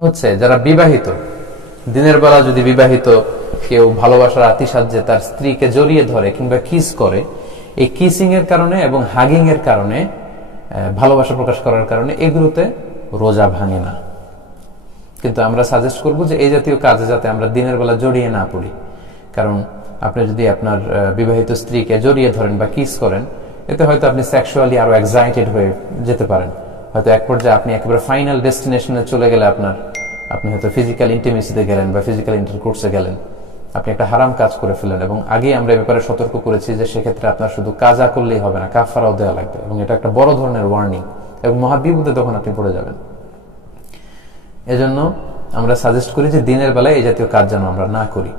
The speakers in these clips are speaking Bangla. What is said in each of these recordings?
হচ্ছে যারা বিবাহিত, দিনের বেলা যদি বিবাহিত কেউ ভালোবাসার আতিশায্যে তার স্ত্রীকে জড়িয়ে ধরে কিংবা কিস করে, এই কিসিং এর কারণে এবং হাগিং এর কারণে, ভালোবাসা প্রকাশ করার কারণে এগুলোতে রোজা ভাঙে না। কিন্তু আমরা সাজেস্ট করব যে এই জাতীয় কাজে যাতে আমরা দিনের বেলা জড়িয়ে না পড়ি। কারণ আপনি যদি আপনার বিবাহিত স্ত্রীকে জড়িয়ে ধরেন বা কিস করেন, এতে হয়তো আপনি সেক্সুয়ালি আরো এক্সাইটেড হয়ে যেতে পারেন। হয়তো এক পর্যায়ে আপনি একেবারে ফাইনাল ডেস্টিনেশনে চলে গেলে আপনি হয়তো ফিজিক্যাল ইন্টিমেসিতে গেলেন বা ফিজিক্যাল ইন্টারকোর্সে গেলেন, আপনি একটা হারাম কাজ করে ফেলেন। এবং আগেই আমরা এ ব্যাপারে সতর্ক করেছি যে সেক্ষেত্রে আপনার শুধু কাজা করলেই হবে না, কাফারাও দেওয়া লাগবে, এবং এটা একটা বড় ধরনের ওয়ার্নিং এবং মহাবিপদে তখন আপনি পড়ে যাবেন। এজন্য আমরা সাজেস্ট করি যে দিনের বেলায় এই জাতীয় কাজ যেন আমরা না করি।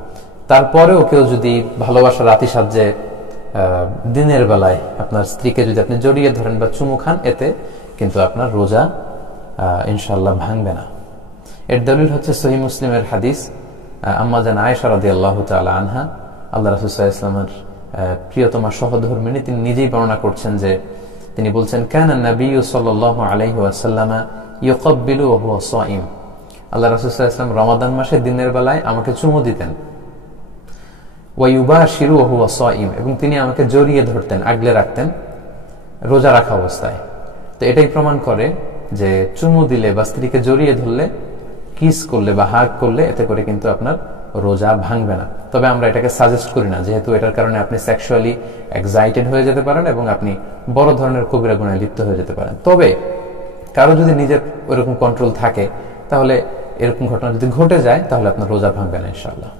তারপরেও কেউ যদি ভালোবাসার আতিশায্যে দিনের বেলায় আপনার স্ত্রীকে যদি আপনি জড়িয়ে ধরেন বা চুমু খান, এতে কিন্তু আপনার রোজা ইনশাআল্লাহ ভাঙবে না। এর দলিল হচ্ছে সহিহ মুসলিমের হাদিস, আম্মা জান আয়েশা রাদিয়াল্লাহু তাআলা আনহা, আল্লাহ রাসূল সাল্লাল্লাহু আলাইহি ওয়াসাল্লামের প্রিয়তমা সহধর্মিণী, তিনি নিজেই বর্ণনা করছেন যে তিনি বলছেন, কানা নবিয়্যু সাল্লাল্লাহু আলাইহি ওয়াসাল্লাম ইউকাব্বিলু ওয়া হুয়া সাঈম। আল্লাহ রাসূল সাল্লাল্লাহু আলাইহি ওয়াসাল্লাম রমাদান মাসে দিনের বেলায় আমাকে চুমু দিতেন, ওয়া ইউবাশিরু ওয়া হুয়া সাঈম, এবং তিনি আমাকে জড়িয়ে ধরতেন, আগলে রাখতেন রোজা রাখা অবস্থায়। তো এটাই প্রমাণ করে যে চুমু দিলে বা স্ত্রীকে জড়িয়ে ধরলে, কিস করলে বা হাগ করলে, এতে করে কিন্তু আপনার রোজা ভাঙবে না। তবে আমরা এটাকে সাজেস্ট করি না, যেহেতু এটার কারণে আপনি সেক্সুয়ালি এক্সাইটেড হয়ে যেতে পারেন এবং আপনি বড় ধরনের কবিরা গুনাহে লিপ্ত হয়ে যেতে পারেন। তবে কারো যদি নিজের ওইরকম কন্ট্রোল থাকে, তাহলে এরকম ঘটনা যদি ঘটে যায়, তাহলে আপনার রোজা ভাঙবে না ইনশাআল্লাহ।